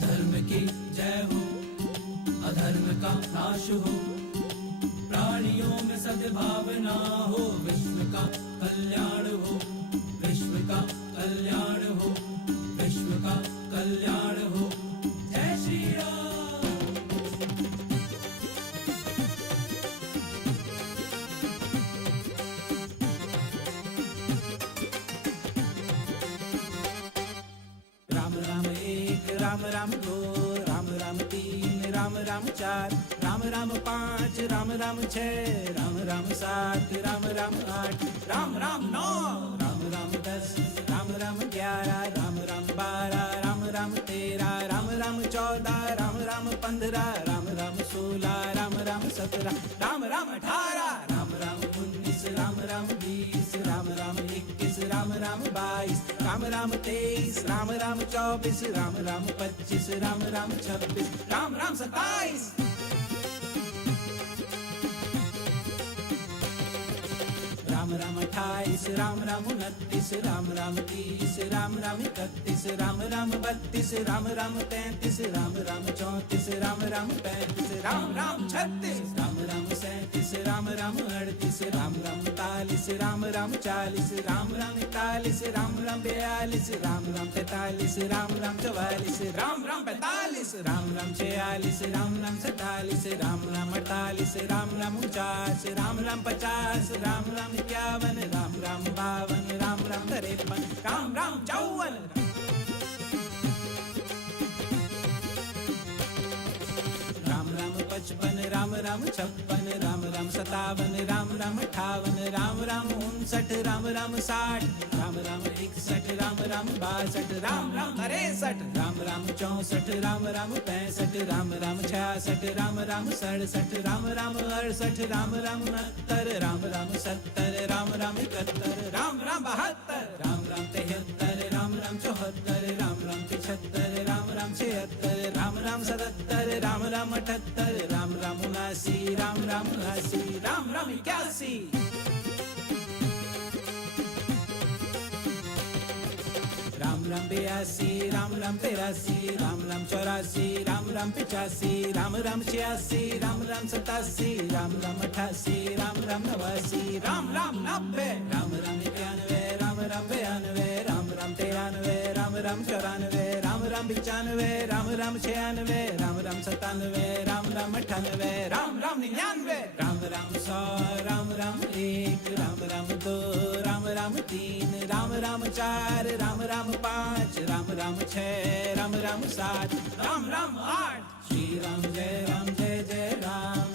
धर्म की जय हो, अधर्म का नाश हो, प्राणियों में सद्भावना हो, विश्व का कल्याण हो, विश्व का कल्याण हो, विश्व का कल्याण हो। जय श्री राम। राम राम एक, राम राम दो, राम राम तीन, राम राम चार, राम राम पाँच, राम राम छः, राम राम सात, राम राम आठ, राम राम नौ, राम राम 10, राम राम 11, राम राम 12, राम राम 13, राम राम 14, राम राम 15, राम राम 16, राम राम 17, राम राम 18, राम राम 19, राम राम 20, राम राम 21, राम राम 22, राम राम 23, राम राम 24, राम राम 25, राम राम 26, राम राम 27। राम राम 28, राम राम 29, राम राम 30, राम राम 31, राम राम 32, राम राम 33, राम राम 34, राम राम 35, राम राम 36, राम राम 37, राम राम 38, राम राम 39, राम राम 40, राम राम 41, राम राम 42, राम राम 43, राम राम 44, राम राम 45, राम राम 46, राम राम 47, राम राम 48, राम राम 49, राम राम 50, राम राम 51, राम राम 52, राम राम 53, राम राम 54। राम राम 55, राम राम 56, राम राम 57, राम राम 58, राम राम 59, राम राम 60, राम राम 61, राम राम 62, राम राम 63, राम राम 64, राम राम 65, राम राम 66, राम राम 67, राम राम 68, राम राम 69, राम राम 70, राम राम 71, राम राम 72, राम राम 73, राम राम 74, राम राम 75, राम राम 76, राम राम 77, राम राम 78, राम राम 79, राम राम 79, राम राम 81। राम राम 82, राम राम 83, राम राम 84, राम राम 85, राम राम 86, राम राम 87, राम राम 88, राम राम 89, राम राम 90, राम राम 91, राम राम 92, राम राम 93, राम राम 94, राम राम 95, राम राम 96, राम राम 97, राम राम 98, राम राम 99, राम राम 100, राम राम 1, राम राम 2, राम राम 3, राम राम 4, राम राम 5, राम राम 6, राम राम 7, राम राम 8। श्री राम जय जय राम।